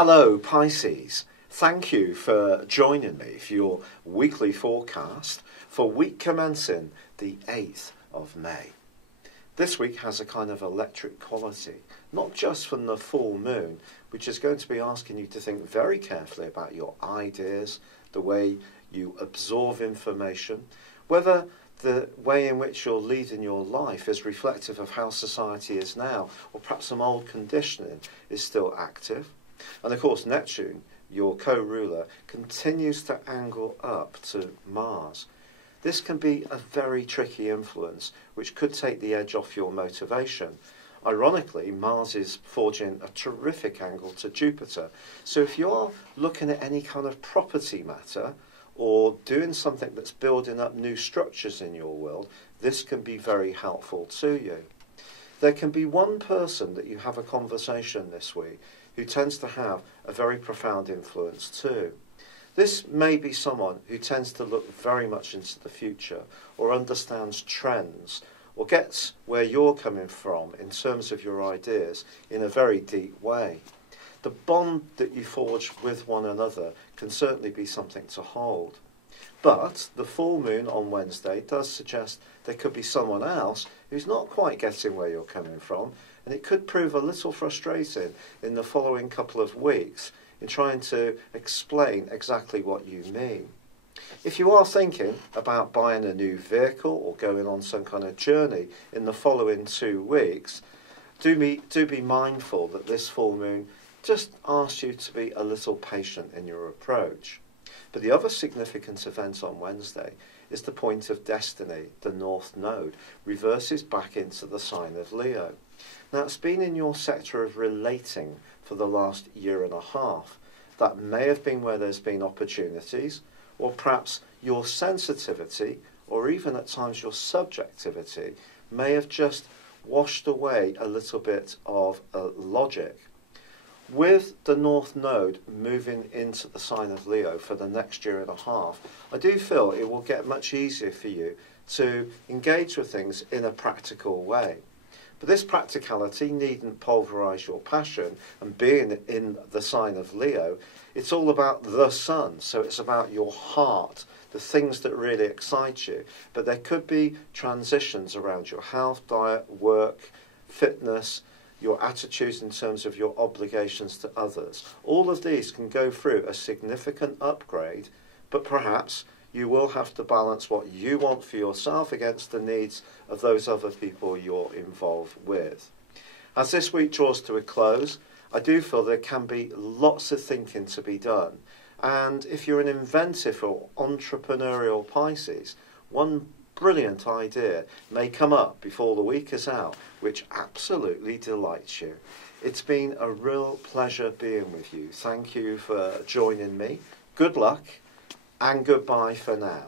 Hello Pisces, thank you for joining me for your weekly forecast for week commencing the 8th of May. This week has a kind of electric quality, not just from the full moon, which is going to be asking you to think very carefully about your ideas, the way you absorb information, whether the way in which you're leading your life is reflective of how society is now, or perhaps some old conditioning is still active. And of course Neptune, your co-ruler, continues to angle up to Mars. This can be a very tricky influence which could take the edge off your motivation. Ironically, Mars is forging a terrific angle to Jupiter. So if you're looking at any kind of property matter or doing something that's building up new structures in your world, this can be very helpful to you. There can be one person that you have a conversation this week who tends to have a very profound influence too. This may be someone who tends to look very much into the future or understands trends or gets where you're coming from in terms of your ideas in a very deep way. The bond that you forge with one another can certainly be something to hold. But the full moon on Wednesday does suggest there could be someone else who's not quite getting where you're coming from, and it could prove a little frustrating in the following couple of weeks in trying to explain exactly what you mean. If you are thinking about buying a new vehicle or going on some kind of journey in the following 2 weeks, do be mindful that this full moon just asks you to be a little patient in your approach. But the other significant event on Wednesday is the point of destiny. The North Node reverses back into the sign of Leo. Now, it's been in your sector of relating for the last year and a half. That may have been where there's been opportunities, or perhaps your sensitivity, or even at times your subjectivity, may have just washed away a little bit of logic. With the North Node moving into the sign of Leo for the next year and a half, I do feel it will get much easier for you to engage with things in a practical way. But this practicality needn't pulverise your passion, and being in the sign of Leo, it's all about the sun, so it's about your heart, the things that really excite you. But there could be transitions around your health, diet, work, fitness, your attitudes in terms of your obligations to others. All of these can go through a significant upgrade, but perhaps you will have to balance what you want for yourself against the needs of those other people you're involved with. As this week draws to a close, I do feel there can be lots of thinking to be done. And if you're an inventive or entrepreneurial Pisces, one brilliant idea may come up before the week is out, which absolutely delights you. It's been a real pleasure being with you. Thank you for joining me. Good luck and goodbye for now.